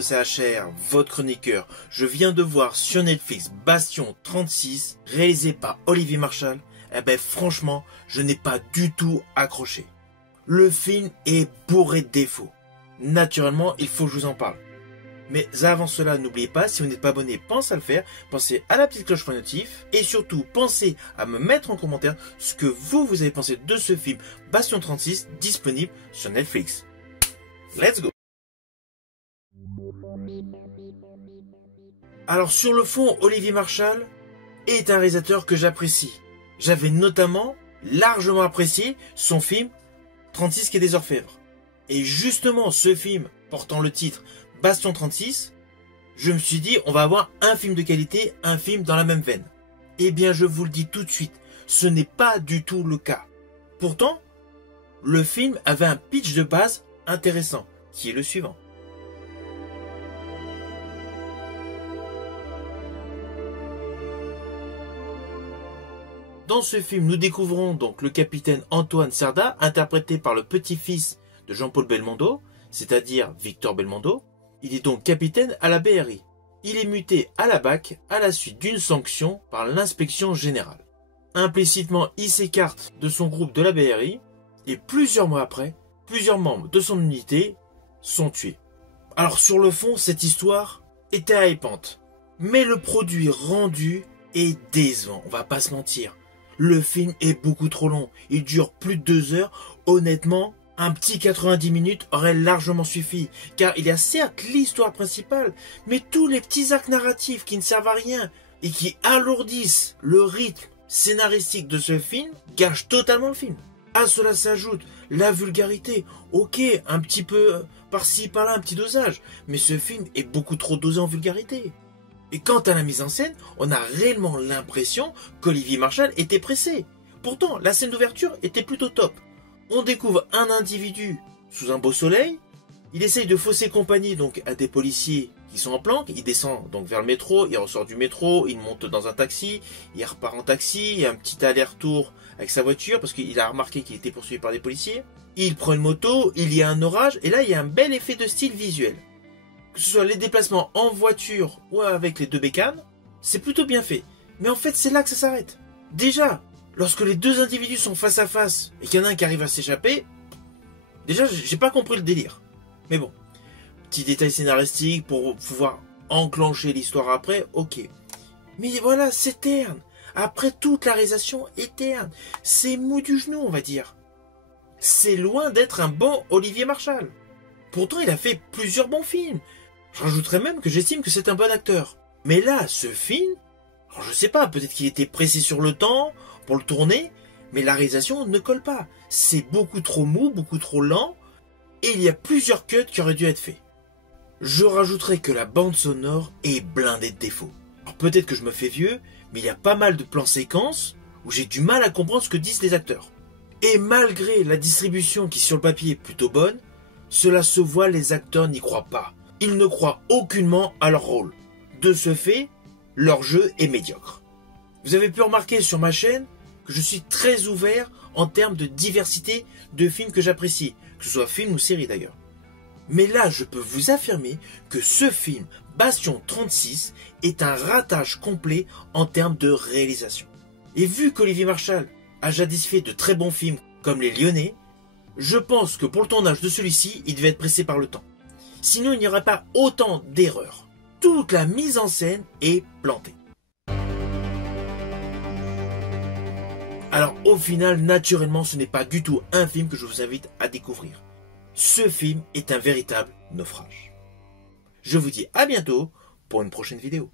Ciao, c'est HR, votre chroniqueur. Je viens de voir sur Netflix Bastion 36, réalisé par Olivier Marchal. Eh ben franchement, je n'ai pas du tout accroché. Le film est bourré de défauts. Naturellement, il faut que je vous en parle. Mais avant cela, n'oubliez pas, si vous n'êtes pas abonné, pensez à le faire, pensez à la petite cloche pour notif, et surtout, pensez à me mettre en commentaire ce que vous avez pensé de ce film Bastion 36, disponible sur Netflix. Let's go! Alors sur le fond, Olivier Marchal est un réalisateur que j'apprécie. J'avais notamment largement apprécié son film 36 quai des Orfèvres. Et justement, ce film portant le titre Bastion 36, je me suis dit, on va avoir un film de qualité, un film dans la même veine. Eh bien, je vous le dis tout de suite, ce n'est pas du tout le cas. Pourtant, le film avait un pitch de base intéressant, qui est le suivant. Dans ce film, nous découvrons donc le capitaine Antoine Cerda, interprété par le petit-fils de Jean-Paul Belmondo, c'est-à-dire Victor Belmondo. Il est donc capitaine à la BRI. Il est muté à la BAC à la suite d'une sanction par l'inspection générale. Implicitement, il s'écarte de son groupe de la BRI et plusieurs mois après, plusieurs membres de son unité sont tués. Alors sur le fond, cette histoire était hypante. Mais le produit rendu est décevant, on va pas se mentir. Le film est beaucoup trop long, il dure plus de 2 heures. Honnêtement, un petit 90 minutes aurait largement suffi, car il y a certes l'histoire principale, mais tous les petits arcs narratifs qui ne servent à rien et qui alourdissent le rythme scénaristique de ce film gâchent totalement le film. À cela s'ajoute la vulgarité. Ok, un petit peu par-ci par-là, un petit dosage, mais ce film est beaucoup trop dosé en vulgarité. Et quant à la mise en scène, on a réellement l'impression qu'Olivier Marchal était pressé. Pourtant, la scène d'ouverture était plutôt top. On découvre un individu sous un beau soleil. Il essaye de fausser compagnie donc à des policiers qui sont en planque. Il descend donc vers le métro, il ressort du métro, il monte dans un taxi, il repart en taxi, il y a un petit aller-retour avec sa voiture parce qu'il a remarqué qu'il était poursuivi par des policiers. Il prend une moto, il y a un orage et là il y a un bel effet de style visuel. Que ce soit les déplacements en voiture ou avec les deux bécanes, c'est plutôt bien fait. Mais en fait c'est là que ça s'arrête. Déjà, lorsque les deux individus sont face à face et qu'il y en a un qui arrive à s'échapper, déjà j'ai pas compris le délire. Mais bon, petit détail scénaristique pour pouvoir enclencher l'histoire après, ok. Mais voilà, c'est terne. Après toute la réalisation est terne. C'est mou du genou, on va dire. C'est loin d'être un bon Olivier Marchal. Pourtant, il a fait plusieurs bons films. Je rajouterais même que j'estime que c'est un bon acteur. Mais là, ce film, alors je sais pas, peut-être qu'il était pressé sur le temps pour le tourner, mais la réalisation ne colle pas. C'est beaucoup trop mou, beaucoup trop lent, et il y a plusieurs cuts qui auraient dû être faits. Je rajouterais que la bande sonore est blindée de défauts. Alors peut-être que je me fais vieux, mais il y a pas mal de plans séquences où j'ai du mal à comprendre ce que disent les acteurs. Et malgré la distribution qui sur le papier est plutôt bonne, cela se voit, les acteurs n'y croient pas. Ils ne croient aucunement à leur rôle. De ce fait, leur jeu est médiocre. Vous avez pu remarquer sur ma chaîne que je suis très ouvert en termes de diversité de films que j'apprécie, que ce soit film ou série d'ailleurs. Mais là, je peux vous affirmer que ce film, Bastion 36, est un ratage complet en termes de réalisation. Et vu qu'Olivier Marchal a jadis fait de très bons films comme Les Lyonnais, je pense que pour le tournage de celui-ci, il devait être pressé par le temps. Sinon, il n'y aurait pas autant d'erreurs. Toute la mise en scène est plantée. Alors au final, naturellement, ce n'est pas du tout un film que je vous invite à découvrir. Ce film est un véritable naufrage. Je vous dis à bientôt pour une prochaine vidéo.